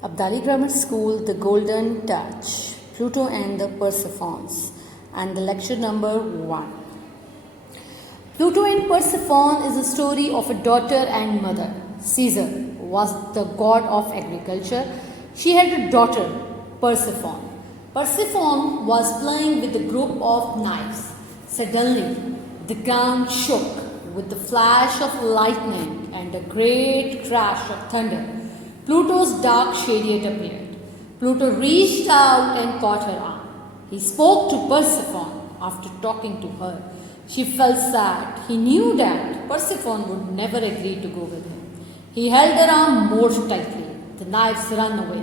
Abdali Grammar School, The Golden Touch, Pluto and the Persephones, and the lecture number 1. Pluto and Persephone is a story of a daughter and mother. Caesar was the god of agriculture. She had a daughter, Persephone. Persephone was playing with a group of knives. Suddenly, the ground shook with the flash of lightning and a great crash of thunder. Pluto's dark chariot appeared. Pluto reached out and caught her arm. He spoke to Persephone after talking to her. She felt sad. He knew that Persephone would never agree to go with him. He held her arm more tightly. The knives ran away.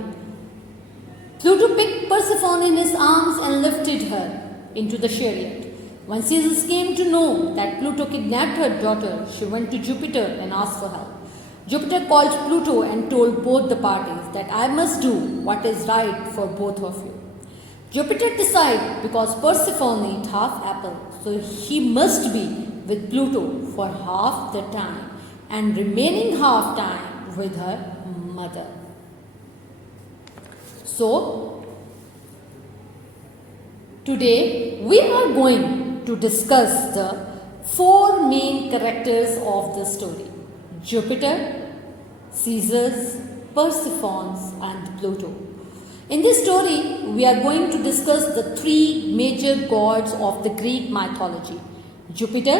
Pluto picked Persephone in his arms and lifted her into the chariot. When Caesar came to know that Pluto kidnapped her daughter, she went to Jupiter and asked for help. Jupiter called Pluto and told both the parties that I must do what is right for both of you. Jupiter decided because Persephone ate half apple, so he must be with Pluto for half the time and remaining half time with her mother. So, today we are going to discuss the 4 main characters of the story: Jupiter, Caesar, Persephone and Pluto. In this story, we are going to discuss the 3 major gods of the Greek mythology. Jupiter,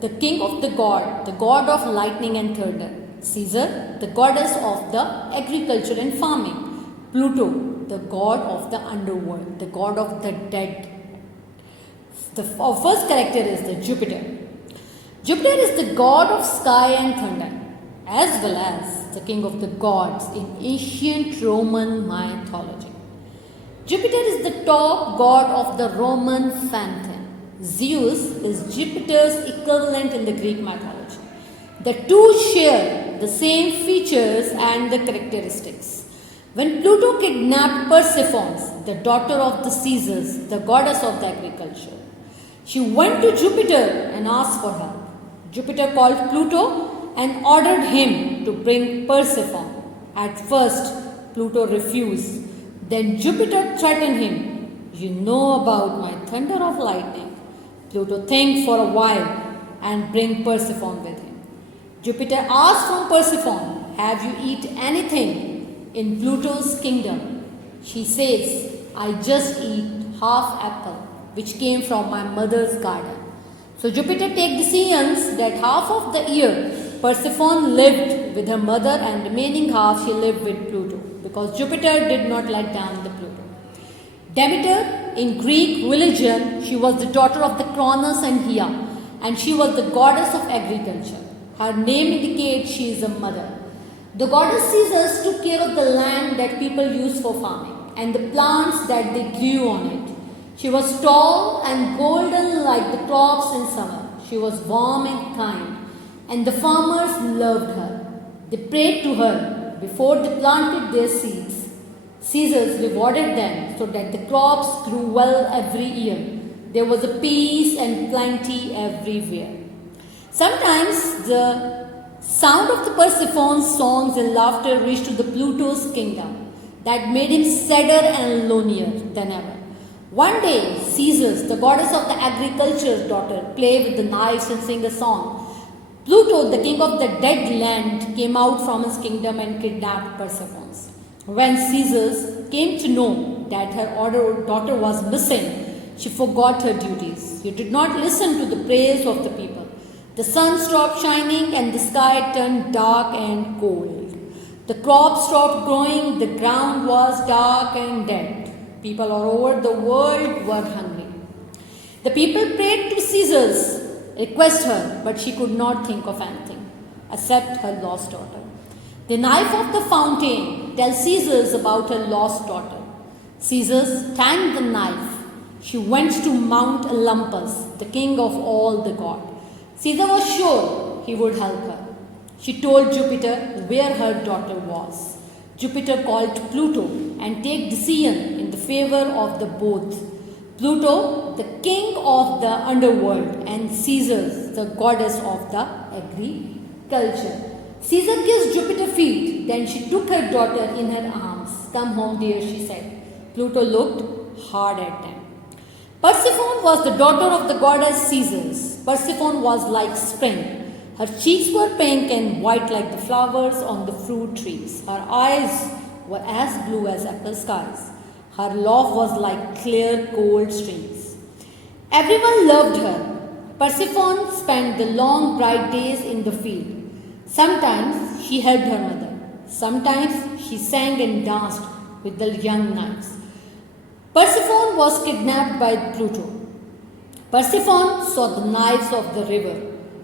the king of the god of lightning and thunder. Caesar, the goddess of the agriculture and farming. Pluto, the god of the underworld, the god of the dead. Our first character is the Jupiter. Jupiter is the god of sky and thunder, as well as the king of the gods in ancient Roman mythology. Jupiter is the top god of the Roman pantheon. Zeus is Jupiter's equivalent in the Greek mythology. The two share the same features and the characteristics. When Pluto kidnapped Persephone, the daughter of the Caesars, the goddess of the agriculture, she went to Jupiter and asked for help. Jupiter called Pluto and ordered him to bring Persephone. At first, Pluto refused. Then Jupiter threatened him. You know about my thunder of lightning. Pluto think for a while and bring Persephone with him. Jupiter asked from Persephone, have you eat anything in Pluto's kingdom? She says, I just eat half apple which came from my mother's garden. So Jupiter take decisions that half of the year Persephone lived with her mother and remaining half she lived with Pluto, because Jupiter did not let down the Pluto. Demeter, in Greek religion, she was the daughter of the Cronus and Hea, and she was the goddess of agriculture. Her name indicates she is a mother. The goddess Caesar took care of the land that people used for farming and the plants that they grew on it. She was tall and golden like the crops in summer. She was warm and kind, and the farmers loved her. They prayed to her before they planted their seeds. Caesar rewarded them so that the crops grew well every year. There was a peace and plenty everywhere. Sometimes the sound of the Persephone's songs and laughter reached to the Pluto's kingdom. That made him sadder and lonelier than ever. One day, Caesar, the goddess of the agriculture's daughter, played with the knives and sang a song. Pluto, the king of the dead land, came out from his kingdom and kidnapped Persephone. When Caesar came to know that her daughter was missing, she forgot her duties. She did not listen to the prayers of the people. The sun stopped shining and the sky turned dark and cold. The crops stopped growing, the ground was dark and dead. People all over the world were hungry. The people prayed to Caesar, request her, but she could not think of anything except her lost daughter. The nymph of the fountain tells Caesar about her lost daughter. Caesar thanked the nymph. She went to Mount Olympus, the king of all the gods. Caesar was sure he would help her. She told Jupiter where her daughter was. Jupiter called Pluto and take decision in the favor of the both. Pluto, the king of the underworld, and Caesar, the goddess of the agriculture. Caesar kissed Jupiter's feet, then she took her daughter in her arms. Come home, dear, she said. Pluto looked hard at them. Persephone was the daughter of the goddess Ceres. Persephone was like spring. Her cheeks were pink and white like the flowers on the fruit trees. Her eyes were as blue as apple skies. Her laugh was like clear gold streams. Everyone loved her. Persephone spent the long bright days in the field. Sometimes she helped her mother. Sometimes she sang and danced with the young knights. Persephone was kidnapped by Pluto. Persephone saw the knives of the river.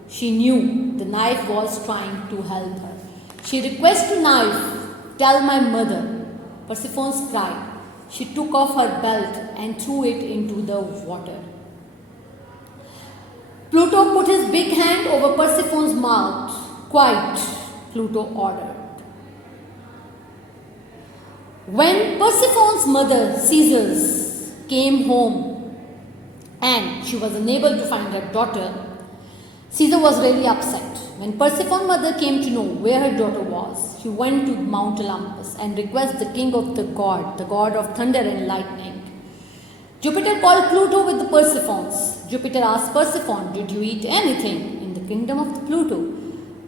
She knew the knife was trying to help her. She requested knife, tell my mother. Persephone cried. She took off her belt and threw it into the water. Pluto put his big hand over Persephone's mouth. Quiet, Pluto ordered. When Persephone's mother, Ceres, came home and she was unable to find her daughter, Caesar was really upset. When Persephone's mother came to know where her daughter was, she went to Mount Olympus and requested the king of the god of thunder and lightning. Jupiter called Pluto with the Persephones. Jupiter asked Persephone, did you eat anything in the kingdom of the Pluto?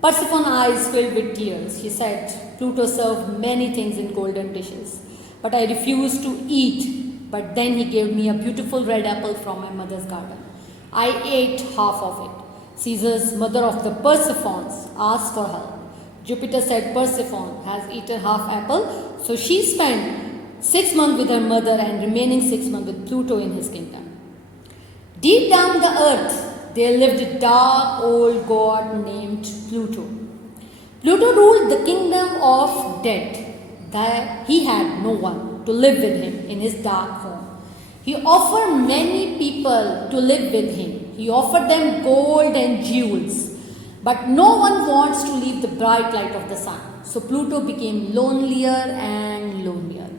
Persephone's eyes filled with tears. She said, Pluto served many things in golden dishes, but I refused to eat. But then he gave me a beautiful red apple from my mother's garden. I ate half of it. Caesar's mother of the Persephones asked for help. Jupiter said Persephone has eaten half apple, so she spent 6 months with her mother and remaining 6 months with Pluto in his kingdom. Deep down the earth, there lived a dark old god named Pluto. Pluto ruled the kingdom of dead. He had no one to live with him in his dark home. He offered many people to live with him. He offered them gold and jewels. But no one wants to leave the bright light of the sun. So Pluto became lonelier and lonelier.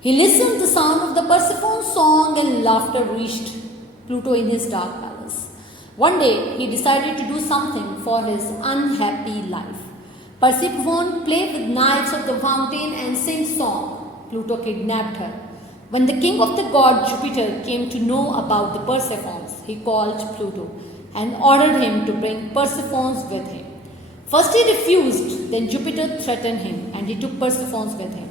He listened to the sound of the Persephone song and laughter reached Pluto in his dark palace. One day, he decided to do something for his unhappy life. Persephone played with knives of the fountain and sang song. Pluto kidnapped her. When the king of the god Jupiter came to know about the Persephones, he called Pluto and ordered him to bring Persephones with him. First he refused, then Jupiter threatened him and he took Persephones with him.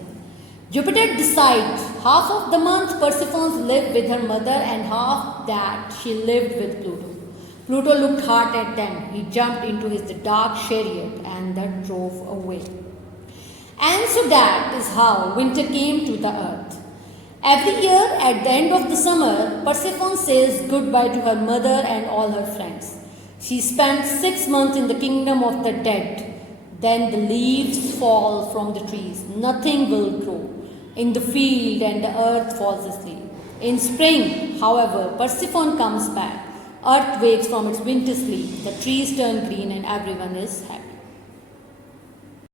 Jupiter decided half of the month Persephones lived with her mother and half that she lived with Pluto. Pluto looked hard at them. He jumped into his dark chariot and that drove away. And so that is how winter came to the earth. Every year at the end of the summer, Persephone says goodbye to her mother and all her friends. She spent 6 months in the kingdom of the dead. Then the leaves fall from the trees. Nothing will grow in the field and the earth falls asleep. In spring, however, Persephone comes back. Earth wakes from its winter sleep. The trees turn green and everyone is happy.